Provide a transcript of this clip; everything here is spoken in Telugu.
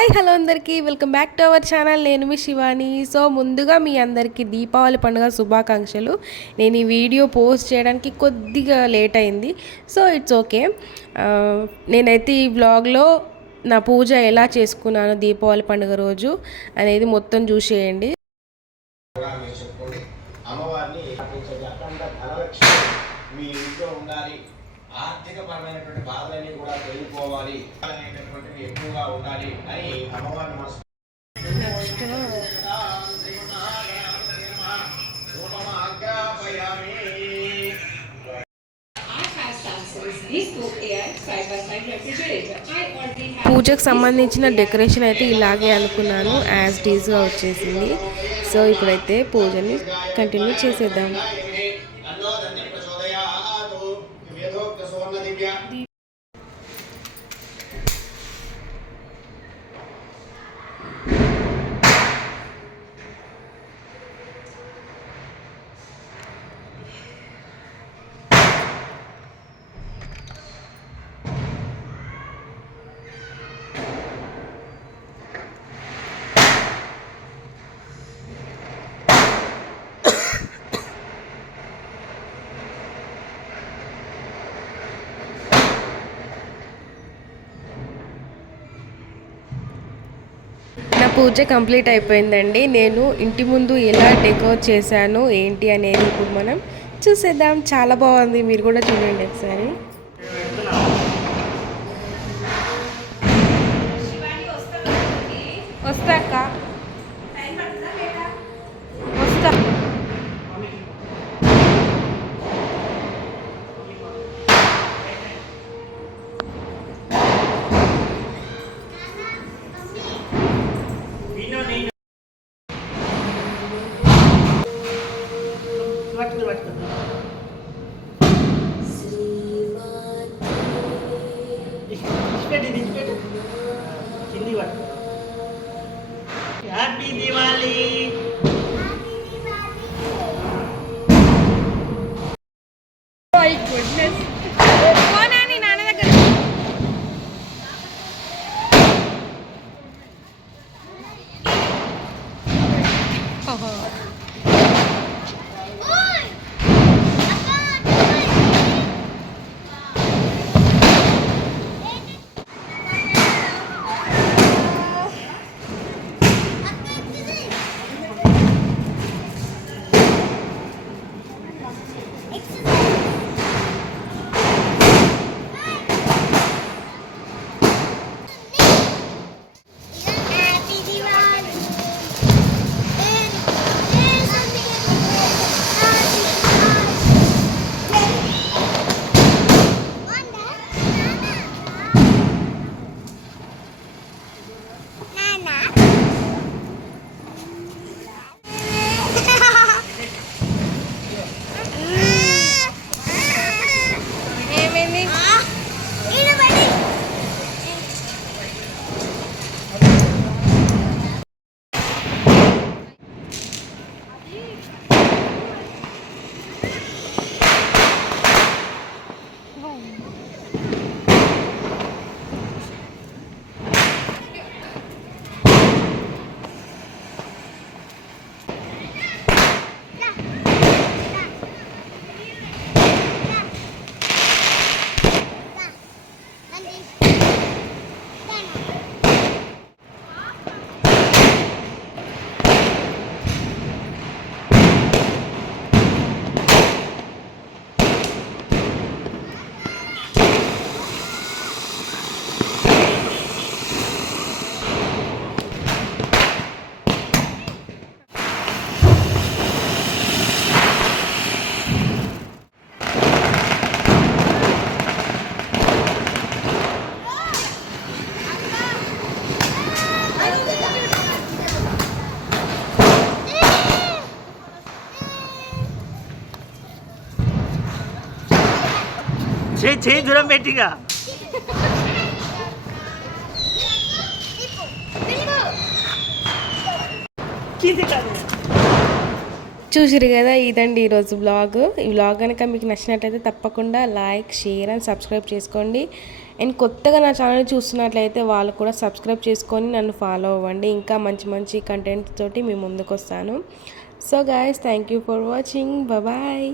హాయ్ హలో అందరికీ welcome back to our channel. నేను మీ శివాని. సో ముందుగా మీ అందరికీ దీపావళి పండుగ శుభాకాంక్షలు. నేను ఈ వీడియో పోస్ట్ చేయడానికి కొద్దిగా లేట్ అయింది, సో ఇట్స్ ఓకే. నేనైతే ఈ వ్లాగ్లో నా పూజ ఎలా చేసుకున్నాను దీపావళి పండుగ రోజు అనేది మొత్తం చూసేయండి. ఆర్థికపరమైనటువంటి బాధలన్నీ కూడా వెళ్ళిపోవాలి అనేటటువంటివి ఎక్కువగా ఉండాలి అని అమ్మవారిని మనసు పూజకు సంబంధించిన డెకరేషన్ అయితే ఇలాగే అనుకున్నాను, యాజ్ డీజ్గా వచ్చేసింది. సో ఇప్పుడైతే పూజని కంటిన్యూ చేసేద్దాం. నా పూజ కంప్లీట్ అయిపోయిందండి. నేను ఇంటి ముందు ఎలా డెకోర్ చేశాను ఏంటి అనేది ఇప్పుడు మనం చూసేద్దాం. చాలా బాగుంది, మీరు కూడా చూడండి ఒకసారి. వస్తాక వస్తా. హ్యాపీ దివాళీ. చేయి దూరం పెట్టిగా చూసిరు కదా, ఇదండి ఈరోజు బ్లాగ్. ఈ బ్లాగ్ కనుక మీకు నచ్చినట్లయితే తప్పకుండా లైక్, షేర్ అండ్ సబ్స్క్రైబ్ చేసుకోండి. అండ్ కొత్తగా నా ఛానల్ చూస్తున్నట్లయితే వాళ్ళు కూడా సబ్స్క్రైబ్ చేసుకొని నన్ను ఫాలో అవ్వండి. ఇంకా మంచి మంచి కంటెంట్ తోటి మీ ముందుకు వస్తాను. So guys, thank you for watching. Bye.